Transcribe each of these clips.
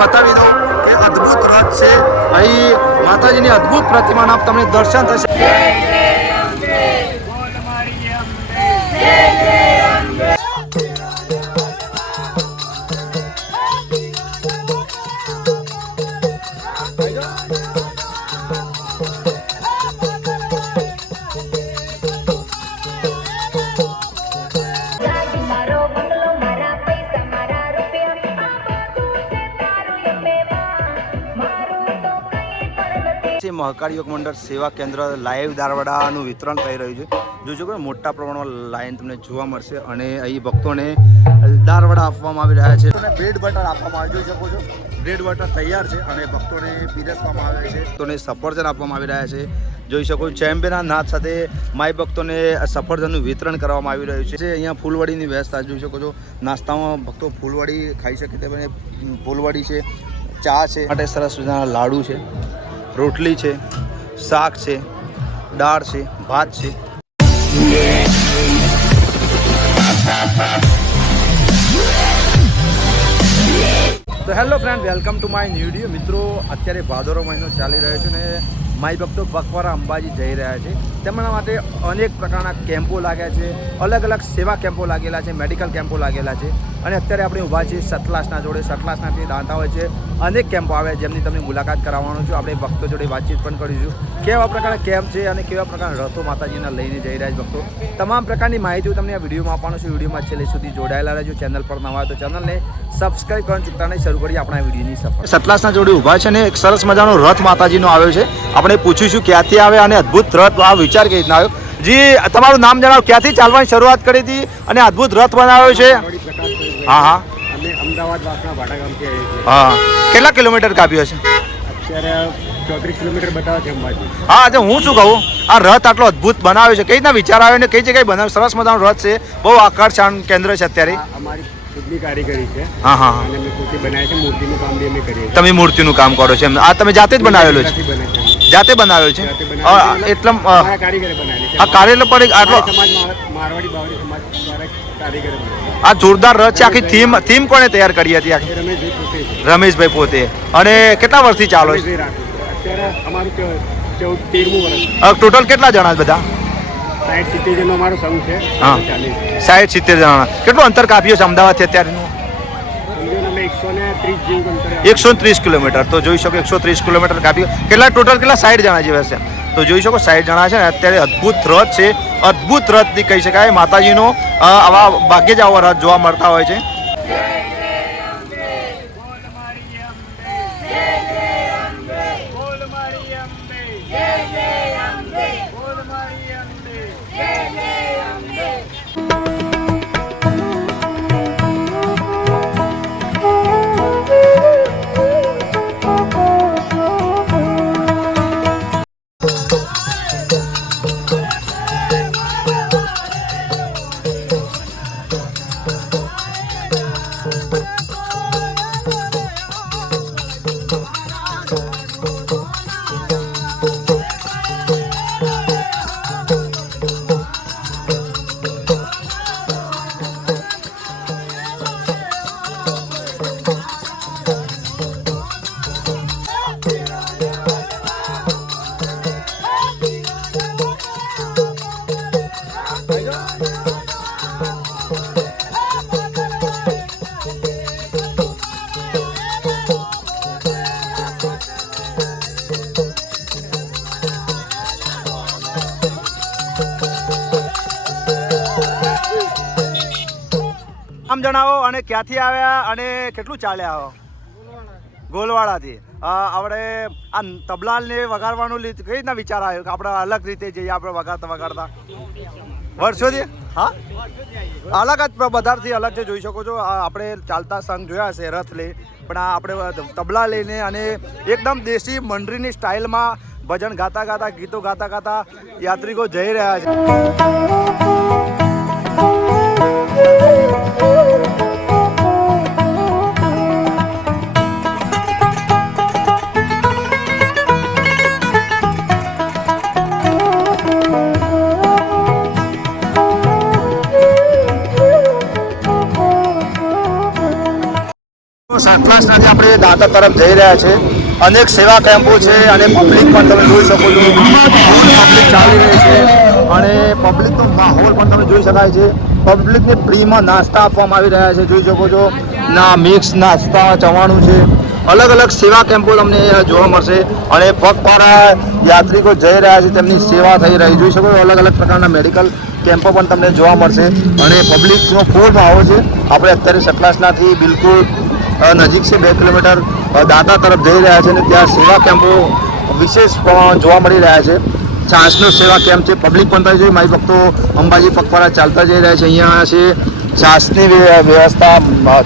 બતાવી દઉં કે અદ્ભુત રથ છે અહીં માતાજીની અદ્ભુત પ્રતિમાના તમને દર્શન થશે. મહાકાળ યોગ મંડળ સેવા કેન્દ્ર લાઈવ દાળવડાનું વિતરણ થઈ રહ્યું છે. જોજો કે મોટા પ્રમાણમાં લાઈન તમને જોવા મળશે અને અહીં ભક્તોને દાળવડા આપવામાં આવી રહ્યા છે. બ્રેડ બટર આપવામાં આવે જોઈ શકો છો. બ્રેડ બટર તૈયાર છે અને ભક્તોને પીરસવામાં આવે છે. ભક્તોને સફરજન આપવામાં આવી રહ્યા છે. જોઈ શકો ચેમ્પિયનના નાદ સાથે માય ભક્તોને સફરજનનું વિતરણ કરવામાં આવી રહ્યું છે. અહીંયા ફૂલવડીની વ્યવસ્થા જોઈ શકો છો. નાસ્તામાં ભક્તો ફૂલવડી ખાઈ શકે તે ફૂલવડી છે, ચા છે, માટે સરસ મજાના લાડુ છે, રોટલી છે, શાક છે, દાળ છે, ભાત છે. તો hello friend, welcome to my new video. મિત્રો, અત્યારે ભાદરવો મહિનો ચાલી રહ્યો છે ને માઈ ભક્તો બગવારા અંબાજી જઈ રહ્યા છે. તેમના માટે અનેક પ્રકારના કેમ્પો લાગ્યા છે, અલગ અલગ સેવા કેમ્પો લાગેલા છે, મેડિકલ કેમ્પો લાગેલા છે. અને અત્યારે આપણે ઊભા છીએ સતલાસના જોડે. સતલાસના જે દાંતા હોય છે, અનેક કેમ્પો આવ્યા જેમની તમને મુલાકાત કરાવવાનું છું. આપણે ભક્તો જોડે વાતચીત પણ કરીશું કેવા પ્રકારના કેમ્પ છે અને કેવા પ્રકારના રથો માતાજીના લઈને જઈ રહ્યા છે ભક્તો. તમામ પ્રકારની માહિતી હું તમને આ વિડીયોમાં આપવાનું છું. વિડીયોમાં છેલ્લે સુધી જોડાયેલા રહેજો. ચેનલ પર નવા હોય તો ચેનલને સબસ્ક્રાઈબ કરવાનું ચૂકતા નહીં. શરૂ કરીએ આપણા વિડીયોની સફર. સતલાસના જોડે ઊભા છે ને એક સરસ મજાનો રથ માતાજીનો આવ્યો છે. આપણે પૂછીશું ક્યાંથી આવે અને અદ્ભુત રથ આ વિચાર કેવી રીતના આવ્યો. જી, તમારું નામ જણાવો, ક્યાંથી ચાલવાની શરૂઆત કરી હતી અને અદ્ભુત રથ બનાવ્યો છે? હા હા, અમે અમદાવાદ વાસણા ભાટા ગામથી આવીએ છીએ. હા, કેટલા કિલોમીટર કાપ્યો છે? અત્યારે 34 કિલોમીટર બતાવે છે અંબાજી. હા, તો હું શું કહું, આ રથ આટલો અદ્ભુત બનાવ્યો છે, કઈ રીતના વિચાર આવ્યો ને કઈ જગ્યાએ બનાવ્યો? સરસ મજાનો રથ છે, બહુ આકર્ષણ કેન્દ્ર છે અત્યારે. અમારી ખુદની કારીગરી છે. હા હા, અને અમે પોતે બનાવીએ છીએ. મૂર્તિનું કામ બી અમે કરીએ છીએ. તમે મૂર્તિનું કામ કરો છો? આ તમે જાતે જ બનાવેલો છે? જાતે બનાવ્યો છે એટલે કારીગરે બનાવેલી છે. આ કાર્યાલય પર આટલો સમાજ મારવાડી બાવરી સમાજ દ્વારા કારીગરે બનાવેલી. આ જોરદાર રથ છે. આખી થીમ કોણે તૈયાર કરી હતી? આખી રમેશભાઈ પોતે છે. રમેશભાઈ પોતે. અને કેટલા વર્ષથી ચાલો છે? અત્યારે અમારું 13મું વર્ષ. ટોટલ કેટલા જણા બધા? 60-70 જણનો અમારો સંઘ છે. હા, 60-70 જણા. કેટલું અંતર કાપ્યું છે અમદાવાદથી અત્યારનું? 130 કિલોમીટર. તો જોઈ શકો 130 કિલોમીટર કાપ્યું. ટોટલ કેટલા 60 જણા જેવા છે. તો જોઈ શકો 60 જણા છે ને. અત્યારે અદ્ભુત રથ છે, અદ્ભુત રથ કહી શકાય. માતાજીનો આવા ભાગ્યે જ આવા રથ જોવા મળતા હોય છે. નામ જણાવો અને ક્યાંથી આવ્યા અને કેટલું ચાલ્યા આવો? ગોલવાડાથી. આપણે આ તબલાલ ને વગાડવાનું કઈ રીતના વિચાર આવ્યો કે આપણે અલગ રીતે જઈએ આપણે વગાડતા વર્ષોથી? હા, અલગ જ બધાથી અલગ છે. જોઈ શકો છો આપણે ચાલતા સંઘ જોયા છે રથ લઈ, પણ આ આપણે તબલા લઈને અને એકદમ દેશી મંડળીની સ્ટાઇલમાં ભજન ગાતા ગાતા, ગીતો ગાતા ગાતા યાત્રિકો જઈ રહ્યા છે. સતલાસનાથી આપણે દાતા તરફ જઈ રહ્યા છે. અનેક સેવા કેમ્પો છે અને પબ્લિક પણ તમે જોઈ શકો છો. પબ્લિક ચાલી રહી છે અને પબ્લિકનો માહોલ પણ તમે જોઈ શકાય છે. પબ્લિકને ફ્રીમાં નાસ્તા આપવામાં આવી રહ્યા છે. જોઈ શકો છો મિક્સ નાસ્તા ચવાણું છે. અલગ અલગ સેવા કેમ્પો તમને જોવા મળશે અને પગપાળા યાત્રિકો જઈ રહ્યા છે તેમની સેવા થઈ રહી. જોઈ શકો છો અલગ અલગ પ્રકારના મેડિકલ કેમ્પો પણ તમને જોવા મળશે અને પબ્લિકનો ફૂલ માહોલ છે. આપણે અત્યારે સતલાસનાથી બિલકુલ નજીક છે 2 કિલોમીટર દાતા તરફ જઈ રહ્યા છે અને ત્યાં સેવા કેમ્પો વિશેષ જોવા મળી રહ્યા છે. છાસનો સેવા કેમ્પ છે. પબ્લિક પણ થાય છે. માઈ ભક્તો અંબાજી પગપાળા ચાલતા જઈ રહ્યા છે. અહીંયા છે છાસની વ્યવસ્થા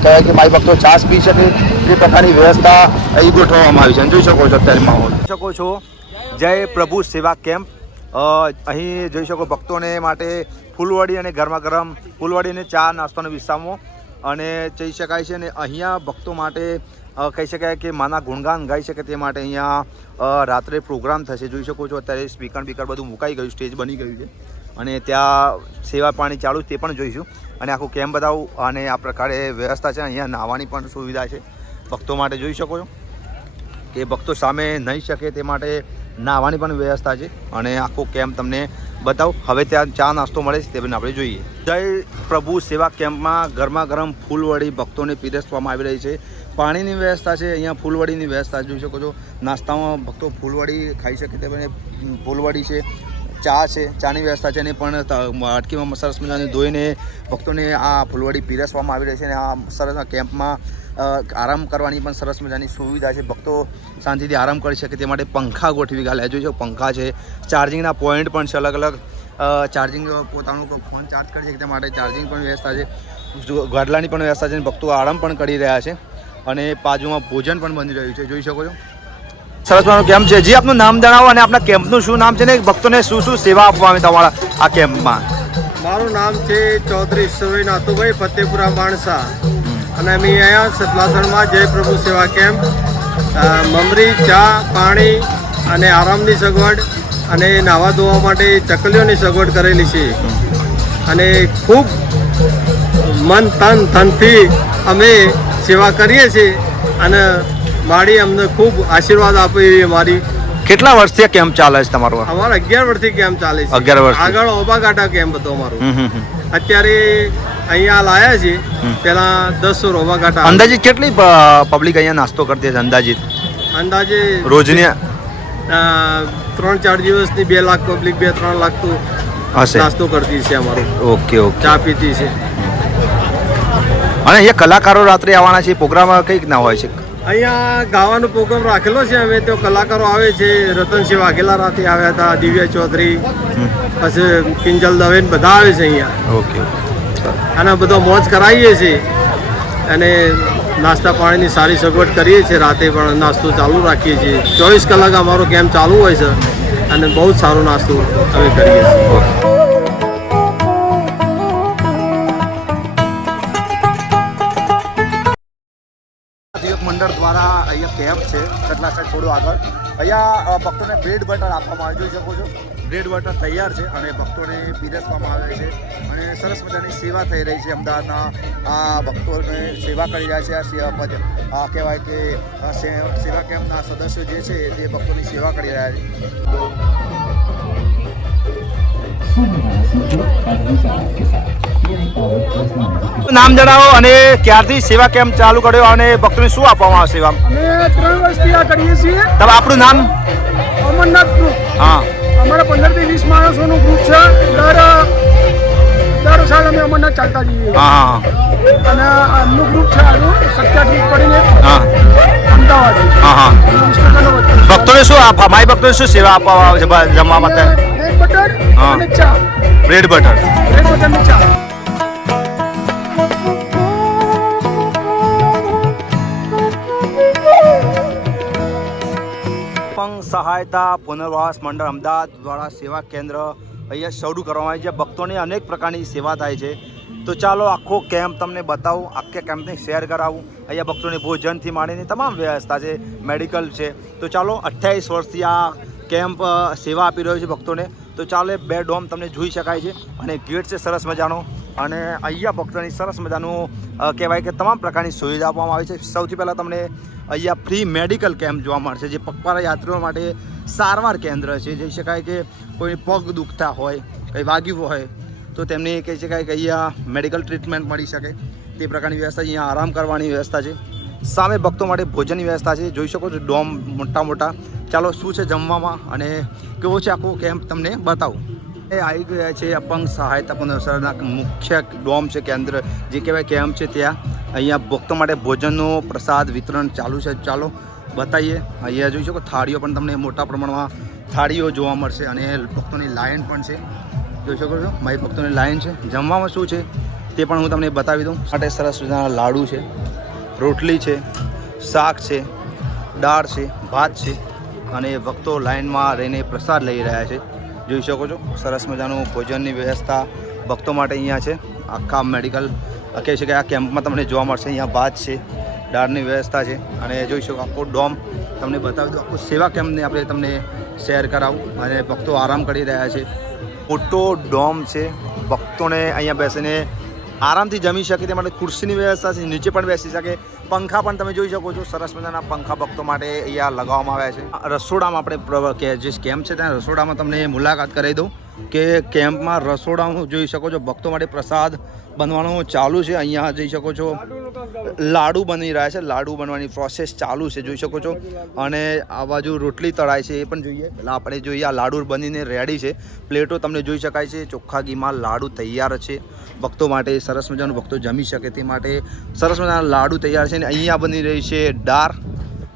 કહેવાય કે માઈ ભક્તો છાસ પી શકે એ પ્રકારની વ્યવસ્થા અહીં ગોઠવવામાં આવી છે. જોઈ શકો છો અત્યારે માહોલ શકો છો. જય પ્રભુ સેવા કેમ્પ અહીં જોઈ શકો ભક્તોને માટે ફૂલવડી અને ગરમા ગરમ ફૂલવડી અને ચા નાસ્તાનો વિસામો અને જઈ શકાય છે. અને અહીંયા ભક્તો માટે કહી શકાય કે માના ગુણગાન ગાઈ શકે તે માટે અહીંયા રાત્રે પ્રોગ્રામ થશે. જોઈ શકો છો અત્યારે સ્પીકર બધું મુકાઈ ગયું, સ્ટેજ બની ગયું છે અને ત્યાં સેવા પાણી ચાલુ તે પણ જોઈશું અને આખું કેમ્પ બતાવું અને આ પ્રકારે વ્યવસ્થા છે. અહીંયા નાહવાની પણ સુવિધા છે ભક્તો માટે. જોઈ શકો છો કે ભક્તો સામે નહીં શકે તે માટે નાહવાની પણ વ્યવસ્થા છે અને આખો કેમ્પ તમને બતાવું. હવે ત્યાં ચા નાસ્તો મળે છે તે પણ આપણે જોઈએ. જય પ્રભુ સેવા કેમ્પમાં ગરમા ગરમ ફૂલવડી ભક્તોને પીરસવામાં આવી રહી છે. પાણીની વ્યવસ્થા છે, અહીંયા ફૂલવડીની વ્યવસ્થા જોઈ શકો છો. નાસ્તામાં ભક્તો ફૂલવડી ખાઈ શકે તે ફૂલવડી છે, ચા છે, ચાની વ્યવસ્થા છે અને પણ અટકીમાં સરસ મજાની ધોઈને ભક્તોને આ ફૂલવડી પીરસવામાં આવી રહી છે. અને આ સરસ કેમ્પમાં આરામ કરવાની પણ સરસ મજાની સુવિધા છે. ભક્તો શાંતિથી આરામ કરી શકે તે માટે પંખા ગોઠવી ગાલ્યા. જોઈ શકો પંખા છે, ચાર્જિંગના પોઈન્ટ પણ છે અલગ અલગ. ચાર્જિંગ પોતાનું ફોન ચાર્જ કરી શકે તે માટે ચાર્જિંગ પણ વ્યવસ્થા છે. ગાડલાની પણ વ્યવસ્થા છે. ભક્તો આરામ પણ કરી રહ્યા છે અને બાજુમાં ભોજન પણ બની રહ્યું છે. જોઈ શકો છો સરસ મજાનો કેમ્પ છે. જી આપનું નામ જણાવો અને આપણા કેમ્પનું શું નામ છે ને ભક્તોને શું શું સેવા આપવામાં આવે તમારા આ કેમ્પમાં? મારું નામ છે ચૌધરી ઈશ્વરભાઈ નાથુભાઈ ફતેપુરા માણસા અને અમે અહીંયા સતલાસણમાં જય પ્રભુ સેવા કેમ્પ મમરી, ચા, પાણી અને આરામની સગવડ અને નાહવા ધોવા માટે ચકલીઓની સગવડ કરેલી છે અને ખૂબ મન તન ધનથી અમે સેવા કરીએ છીએ અને મારી અમને ખૂબ આશીર્વાદ આપે એવી અમારી. કેટલા વર્ષથી કેમ્પ ચાલે છે તમારો? અમારો 11 વર્ષથી કેમ્પ ચાલે છે. 11 વર્ષ આગળ ઓબાઘાટા કેમ્પ હતો અમારો. અત્યારે અહીંયા લાયા છે. પેલા 10 ઓબાઘાટા. અંદાજિત કેટલી પબ્લિક અહીંયા નાસ્તો કરતી છે અંદાજિત? અંદાજે રોજની 3-4 દિવસની 2 લાખ પબ્લિક 2-3 લાખ તો હશે નાસ્તો કરતી છે અમારો. Okay okay. ચા પીતી છે. અને અહીંયા કલાકારો રાત્રે આવવાના છે. પ્રોગ્રામ કઈ રીતના હોય છે? અહીંયા ગાવાનો પ્રોગ્રામ રાખેલો છે. અમે તો કલાકારો આવે છે. રતનસિંહ વાઘેલા રાતે આવ્યા હતા, દિવ્યા ચૌધરી, પછી કિંજલ દવે બધા આવે છે અહીંયા. ઓકે. અને બધો મોજ કરાવીએ છીએ અને નાસ્તા પાણીની સારી સગવડ કરીએ છીએ. રાતે પણ નાસ્તો ચાલુ રાખીએ છીએ. 24 કલાક અમારો કેમ્પ ચાલુ હોય છે અને બહુ જ સારો નાસ્તો અમે કરીએ છીએ. મંડળ દ્વારા અહીંયા કેમ્પ છે સતલાસણ થોડું આગળ. અહીંયા ભક્તોને બ્રેડ બટર આપવામાં આવે. જોઈ શકો છો બ્રેડ બટર તૈયાર છે અને ભક્તોને પીરસવામાં આવે છે અને સરસ મજાની સેવા થઈ રહી છે. અમદાવાદના આ ભક્તોને સેવા કરી રહ્યા છે. આ કહેવાય કે સેવા કેમ્પના સદસ્યો જે છે તે ભક્તોની સેવા કરી રહ્યા છે. નામ જણાવો અને ક્યારથી સેવા કેમ્પ ચાલુ કર્યો અને ભક્તોને શું આપવામાં આવે સેવા? અમે 3 વર્ષથી આ કરીએ છીએ. તમે આપણું નામ? અમરનાથ ગ્રુપ. હા. અમારા 15 થી 20 માણસોનું ગ્રુપ છે. દર સાલ અમે અમરનાથ ચાલતા જઈએ. હા. અને આમનું ગ્રુપ છે સત્યા ગ્રુપ કરીને હા અમદાવાદ. હા. ભક્તોને શું માઈ ભક્તોને શું સેવા આપવામાં આવે છે જમવા માટે? બ્રેડ બટર અને ચા. બ્રેડ બટર અને ચા. સહાયતા પુનર્વાસ મંડળ અમદાવાદ દ્વારા સેવા કેન્દ્ર અહીંયા શરૂ કરવામાં આવી છે. ભક્તોની અનેક પ્રકારની સેવા થાય છે. તો ચાલો આખો કેમ્પ તમને બતાવું, આખા કેમ્પને શેર કરાવું. અહીંયા ભક્તોને ભોજનથી માંડીને તમામ વ્યવસ્થા છે, મેડિકલ છે. તો ચાલો 28 વર્ષથી આ કેમ્પ સેવા આપી રહ્યો છે ભક્તોને. તો ચાલો 2 ડોમ તમને જોઈ શકાય છે અને ગેટ છે સરસ મજાનો અને અહીંયા ભક્તોની સરસ મજાનું કહેવાય કે તમામ પ્રકારની સુવિધા આપવામાં આવી છે. સૌથી પહેલાં તમને અહીંયા ફ્રી મેડિકલ કેમ્પ જોવા મળશે, જે પગપાળા યાત્રીઓ માટે સારવાર કેન્દ્ર છે. જઈ શકાય કે કોઈ પગ દુખતા હોય, કંઈ વાગ્યું હોય તો તેમને કહી શકાય કે અહીંયા મેડિકલ ટ્રીટમેન્ટ મળી શકે તે પ્રકારની વ્યવસ્થા. અહીંયા આરામ કરવાની વ્યવસ્થા છે. સામે ભક્તો માટે ભોજનની વ્યવસ્થા છે. જોઈ શકો છો ડોમ મોટા. ચાલો શું છે જમવામાં અને કેવો છે આખો કેમ્પ તમને બતાવું. એ આવી ગયા છે અપંગ સહાયતા પુનર્વસનના મુખ્ય ડોમ છે, કેન્દ્ર જે કહેવાય કેમ્પ છે ત્યાં. અહીંયા ભક્તો માટે ભોજનનો પ્રસાદ વિતરણ ચાલુ છે. ચાલો બતાવીએ. અહીંયા જોઈ શકો થાળીઓ પણ તમને મોટા પ્રમાણમાં થાળીઓ જોવા મળશે અને ભક્તોની લાઈન પણ છે. જોઈ શકો છો મારી ભક્તોની લાઈન છે. જમવામાં શું છે તે પણ હું તમને બતાવી દઉં. માટે સરસ મજાના લાડુ છે, રોટલી છે, શાક છે, દાળ છે, ભાત છે અને ભક્તો લાઈનમાં રહીને પ્રસાદ લઈ રહ્યા છે. જોઈ શકો છો સરસ મજાનું ભોજનની વ્યવસ્થા ભક્તો માટે અહીંયા છે. આખા મેડિકલ કહી શકાય આ કેમ્પમાં તમને જોવા મળશે. અહીંયા ભાત છે, દાળની વ્યવસ્થા છે અને જોઈ શકો આખો ડોમ તમને બતાવી દઉં. આખું સેવા કેમ્પને આપણે તમને શેર કરાવું અને ભક્તો આરામ કરી રહ્યા છે. મોટો ડોમ છે. ભક્તોને અહીંયા બેસીને આરામથી જમી શકે તે માટે ખુરશીની વ્યવસ્થા છે. નીચે પણ બેસી શકે. પંખા પણ તમે જોઈ શકો છો. સરસ મજાના પંખા ભક્તો માટે અહીંયા લગાવવામાં આવ્યા છે. રસોડામાં આપણે જે કેમ્પ છે ત્યાં રસોડામાં તમને મુલાકાત કરાવી દઉં કે કેમ્પમાં રસોડામાં જોઈ શકો છો ભક્તો માટે પ્રસાદ બનવાનું ચાલુ છે. અહીંયા જોઈ શકો છો લાડુ બની રહ્યા છે. લાડુ બનવાની પ્રોસેસ ચાલુ છે જોઈ શકો છો. અને આ બાજુ રોટલી તળાય છે એ પણ જોઈએ. એટલે આપણે જોઈએ આ લાડુ બનીને રેડી છે. પ્લેટો તમને જોઈ શકાય છે. ચોખ્ખા ઘીમાં લાડુ તૈયાર છે ભક્તો માટે. સરસ મજાનું ભક્તો જમી શકે તે માટે સરસ મજાના લાડુ તૈયાર છે. અને અહીંયા બની રહી છે દાળ.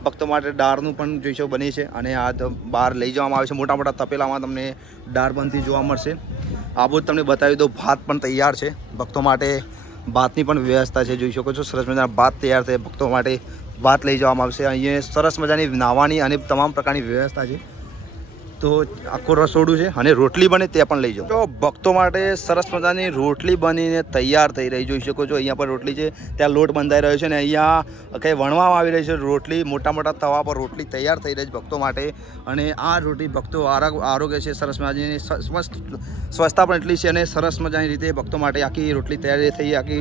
ભક્તો માટે દાળનું પણ જોઈ શકો બની છે અને આ બહાર લઈ જવામાં આવે છે. મોટા તપેલામાં તમને દાળ બનતી જોવા મળશે. આ બધું તમને બતાવી દો. ભાત પણ તૈયાર છે ભક્તો માટે. ભાતની પણ વ્યવસ્થા છે જોઈ શકો છો. સરસ મજાના ભાત તૈયાર થાય ભક્તો માટે. ભાત લઈ જવામાં આવશે. અહીંયા સરસ મજાની નાહવાની અને તમામ પ્રકારની વ્યવસ્થા છે. તો આખું રસોડું છે અને રોટલી બને તે પણ લઈ જાઓ. તો ભક્તો માટે સરસ મજાની રોટલી બનીને તૈયાર થઈ રહી જોઈ શકો છો. અહીંયા પર રોટલી છે, ત્યાં લોટ બંધાઈ રહ્યો છે અને અહીંયા કંઈ વણવામાં આવી રહી છે રોટલી. મોટા તવા પર રોટલી તૈયાર થઈ રહી છે ભક્તો માટે. અને આ રોટલી ભક્તો આરોગ્ય છે સરસ મજાની. સ્વચ્છતા પણ એટલી છે અને સરસ મજાની રીતે ભક્તો માટે આખી રોટલી તૈયાર થઈ. આખી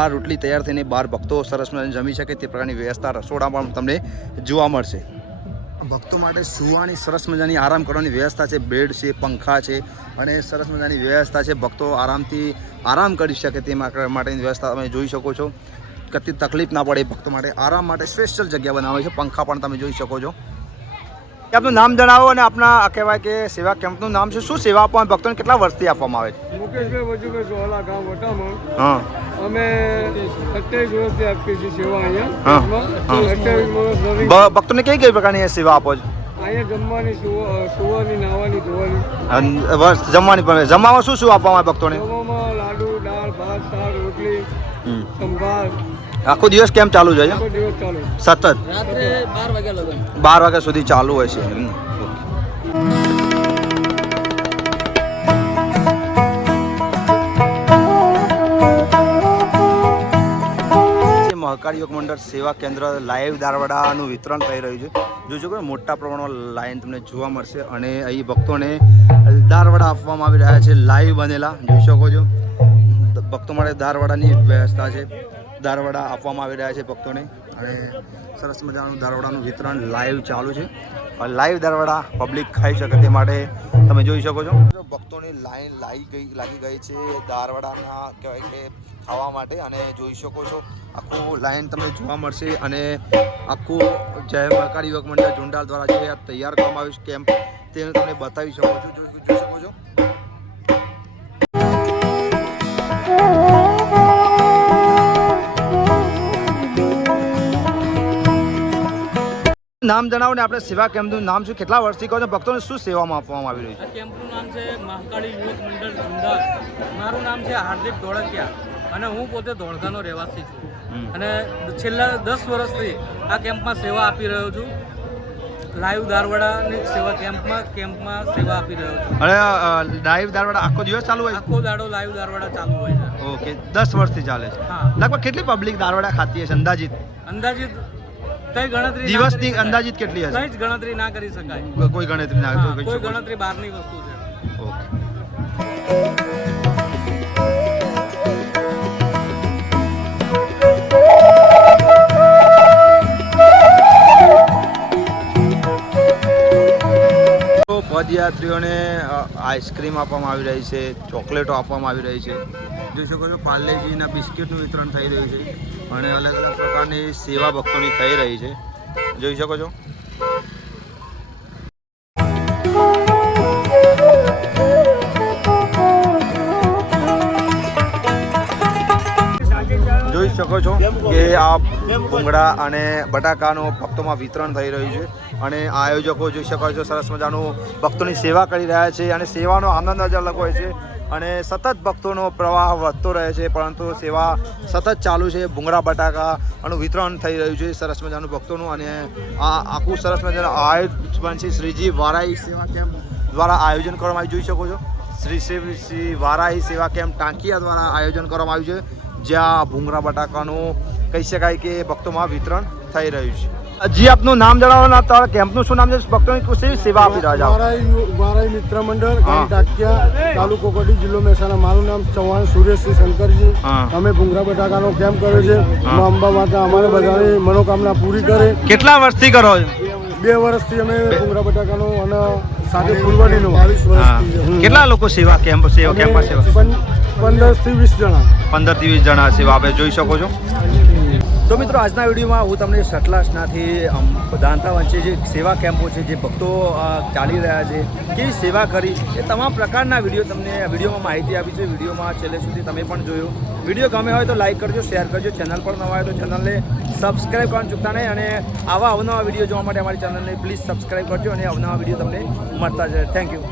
આ રોટલી તૈયાર થઈને બહાર ભક્તો સરસ મજાની જમી શકે તે પ્રકારની વ્યવસ્થા રસોડામાં તમને જોવા મળશે. ભક્તો માટે સુવાની સરસ મજાની આરામ કરવાની વ્યવસ્થા છે. બેડ છે, પંખા છે અને સરસ મજાની વ્યવસ્થા છે. ભક્તો આરામથી આરામ કરી શકે તે માટેની વ્યવસ્થા તમે જોઈ શકો છો. કતી તકલીફ ના પડે ભક્તો માટે. આરામ માટે સ્પેશિયલ જગ્યા બનાવે છે. પંખા પણ તમે જોઈ શકો છો. આપનું નામ જણાવો અને આપના કહેવાય કે સેવા કેમ્પનું નામ છે. શું સેવા આપવામાં ભક્તોને કેટલા વર્ષથી આપવામાં આવે છે? મુકેશભાઈ વજુભાઈ સોહલા ગામ વટામાં હા અમે 27 વર્ષથી આપીએ છીએ સેવા અહીંયા. 28 વર્ષ ભક્તોને કઈ પ્રકારની સેવા આપો છો? અહીંયા જમવાની, સુવાની, નાહવાની, ધોવાની. જમવાની પણ. જમવામાં શું આપવામાં આવે ભક્તોને? જમવામાં લાડુ, દાળ, ભાત, શાક, રોટલી, સંભાર. આખો દિવસ કેમ ચાલુ છે? આખો દિવસ ચાલુ. સતત રાત્રે 12 વાગ્યા લગન. 12 વાગ્યા સુધી ચાલુ હોય છે. મહાકાળ યોગ મંડળ સેવા કેન્દ્ર લાઈવ દાળવડાનું વિતરણ થઈ રહ્યું છે. જોજો કે મોટા પ્રમાણમાં લાઈન તમને જોવા મળશે અને અહીં ભક્તોને દાળવડા આપવામાં આવી રહ્યા છે. લાઈવ બનેલા જોઈ શકો છો. ભક્તો માટે દાળવડાની વ્યવસ્થા છે. દાળવડા આપવામાં આવી રહ્યા છે ભક્તોને અને સરસ મજાનું દાળવડાનું વિતરણ લાઈવ ચાલુ છે. લાઈવ દાળવડા પબ્લિક ખાઈ શકે તે માટે તમે જોઈ શકો છો. ભક્તોની લાઈન લાગી ગઈ છે દાળવડાના કહેવાય કે ખાવા માટે અને જોઈ શકો છો આખું લાઈન તમને જોવા મળશે. અને આખું જય મહાકાળ યુવક મંડળ ઝુંડાલ દ્વારા જે તૈયાર કરવામાં આવ્યું છે કેમ્પ તેને તમને બતાવી શકો છો. જોઈ શકો છો. નામ જણાવો ને આપણે સેવા કેમ્પનું નામ શું, કેટલા વર્ષથી કહો છો, ભક્તોને શું સેવામાં આપવામાં આવી રહ્યું છે? આ કેમ્પનું નામ છે મહાકાળી યુવક મંડળ ઝુંડાલ. મારું નામ છે હાર્દિક ધોળકિયા અને હું પોતે ધોળકાનો રહેવાસી છું અને છેલ્લા 10 વર્ષથી આ કેમ્પમાં સેવા આપી રહ્યો છું. લાઈવ દાળવડાની સેવા કેમ્પમાં સેવા આપી રહ્યો છું. અને લાઈવ દાળવડા આખો દિવસ ચાલુ હોય? આખો દાડો લાઈવ દાળવડા ચાલુ હોય છે. ઓકે, 10 વર્ષથી ચાલે છે. હા. લગભગ કેટલી પબ્લિક દાળવડા ખાતી હશે અંદાજિત? કઈ ગણતરી દિવસની અંદાજિત કેટલી હશે? કઈ જ ગણતરી ના કરી શકાય. કોઈ ગણતરી ના કોઈ ગણતરી બહારની વસ્તુ છે. ઓકે. પદયાત્રીઓને આઈસ્ક્રીમ આપવામાં આવી રહી છે, ચોકલેટો આપવામાં આવી રહી છે. જોઈ શકો છો પાર્લેજીના બિસ્કિટનું વિતરણ થઈ રહ્યું છે અને અલગ અલગ પ્રકારની સેવા ભક્તોની થઈ રહી છે. જોઈ શકો છો. જોઈ શકો છો કે આ ભૂંગળા અને બટાકાનું ભક્તોમાં વિતરણ થઈ રહ્યું છે અને આયોજકો જોઈ શકો છો સરસ મજાનું ભક્તોની સેવા કરી રહ્યા છે અને સેવાનો આનંદ જ અલગ હોય છે અને સતત ભક્તોનો પ્રવાહ વધતો રહે છે, પરંતુ સેવા સતત ચાલુ છે. ભૂંગળા બટાકાનું વિતરણ થઈ રહ્યું છે સરસ મજાનું ભક્તોનું અને આ આખું સરસ મજાનું આયોજન છે શ્રીજી વારાહી સેવા કેમ્પ દ્વારા આયોજન કરવામાં આવ્યું. જોઈ શકો છો શ્રી વારાહી સેવા કેમ્પ ટાંકિયા દ્વારા આયોજન કરવામાં આવ્યું છે, જ્યાં ભૂંગળા બટાકાનું કહી શકાય કે ભક્તોમાં વિતરણ થઈ રહ્યું છે. જી આપનું નામ જણાવવાના તમારા કેમ્પનું શું નામ છે? ભક્તોની કુશી સેવા આપી રહ્યા છો. વારાહી મિત્ર મંડળ ગામ ટાંકિયા, તાલુકો કડી, જિલ્લો મહેસાણા. મારું નામ ચૌહાણ સુરેશસિંહ શંકરજી. અમે ભૂંગળા બટાકાનો કેમ્પ કર્યો છે. અંબા માતા અમારે બધાની મનોકામના પૂરી કરે. કેટલા વર્ષથી કરો છો? 2 વર્ષથી અમે ભૂંગળા બટાકાનો અને સાથે ફૂલવાડીનો 22 વર્ષથી. કેટલા લોકો કેમ્પમાં સેવા? 15 થી 20 જણા. 15 થી 20 જણા સેવા આપે. જોઈ શકો છો. તો મિત્રો આજના વિડીયોમાં હું તમને સતલાસનાથી દાંતા વચ્ચે જે સેવા કેમ્પો છે, જે ભક્તો ચાલી રહ્યા છે, કેવી સેવા કરી, એ તમામ પ્રકારના વિડીયો તમને વિડીયોમાં માહિતી આપી છે. વિડીયોમાં છેલ્લે સુધી તમે પણ જોયો. વિડીયો ગમે હોય તો લાઇક કરજો, શેર કરજો. ચેનલ પર નવા હોય તો ચેનલને સબસ્ક્રાઈબ કરવાનું ચૂકતા નહીં અને આવા અવનવા વિડીયો જોવા માટે અમારી ચેનલને પ્લીઝ સબસ્ક્રાઈબ કરજો અને અવનવા વિડીયો તમને મળતા જાય. Thank you.